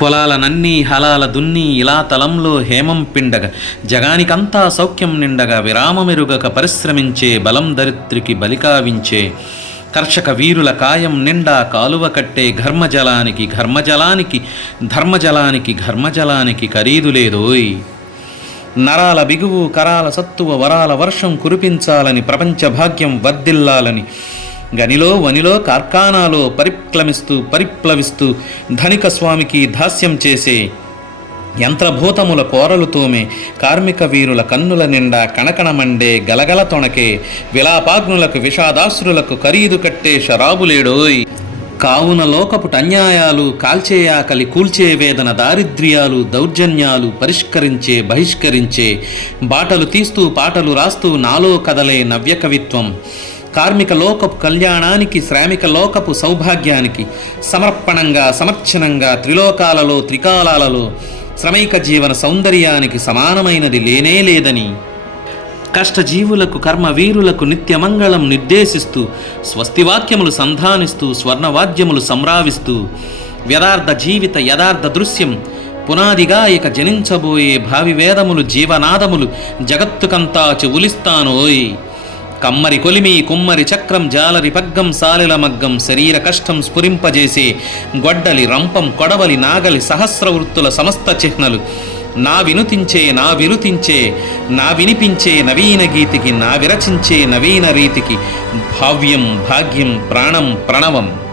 పొలాలనన్నీ హలాల దున్ని ఇలా తలంలో హేమం పిండగ జగానికంతా సౌఖ్యం నిండగా విరామమెరుగక పరిశ్రమించే బలం దరిద్రికి బలికావించే కర్షక వీరుల కాయం నిండా కాలువ కట్టే ఘర్మజలానికి ధర్మజలానికి ఖరీదు లేదోయ్. నరాల బిగువు కరాల సత్తువ వరాల వర్షం కురిపించాలని ప్రపంచ భాగ్యం వర్ధిల్లాలని గనిలో వనిలో కార్ఖానాలో పరిప్లవిస్తూ ధనిక స్వామికి దాస్యం చేసే యంత్రభూతముల కోరలుతోమే కార్మిక వీరుల కన్నుల నిండా కణకణమండే గలగల తొణకే విలాపాగ్నులకు విషాదాశ్రులకు ఖరీదు కట్టే షరాబులేడోయ్. కావున లోకపుట అన్యాయాలు కాల్చేయాకలి కూల్చే వేదన దారిద్ర్యాలు దౌర్జన్యాలు బహిష్కరించే బాటలు తీస్తూ పాటలు రాస్తూ నాలో కదలే నవ్య కవిత్వం కార్మిక లోకపు కళ్యాణానికి శ్రామిక లోకపు సౌభాగ్యానికి సమర్చనంగా త్రిలోకాలలో త్రికాలాలలో శ్రమైక జీవన సౌందర్యానికి సమానమైనది లేనే లేదని కష్టజీవులకు కర్మవీరులకు నిత్యమంగళం నిర్దేశిస్తూ స్వస్తివాక్యములు సంధానిస్తూ స్వర్ణవాద్యములు సంరావిస్తూ వ్యదార్థ జీవిత యథార్థ దృశ్యం పునాదిగా ఇక జనించబోయే భావి వేదములు జీవనాదములు జగత్తుకంతా చెవులిస్తానోయ్. కమ్మరి కొలిమి కుమ్మరి చక్రం జాలరి పగ్గం సాలెల మగ్గం శరీర కష్టం స్ఫురింపజేసే గొడ్డలి రంపం కొడవలి నాగలి సహస్ర వృత్తుల సమస్త చిహ్నలు నా వినిపించే నవీన గీతికి నా విరచించే నవీన రీతికి భావ్యం భాగ్యం ప్రాణం ప్రణవం.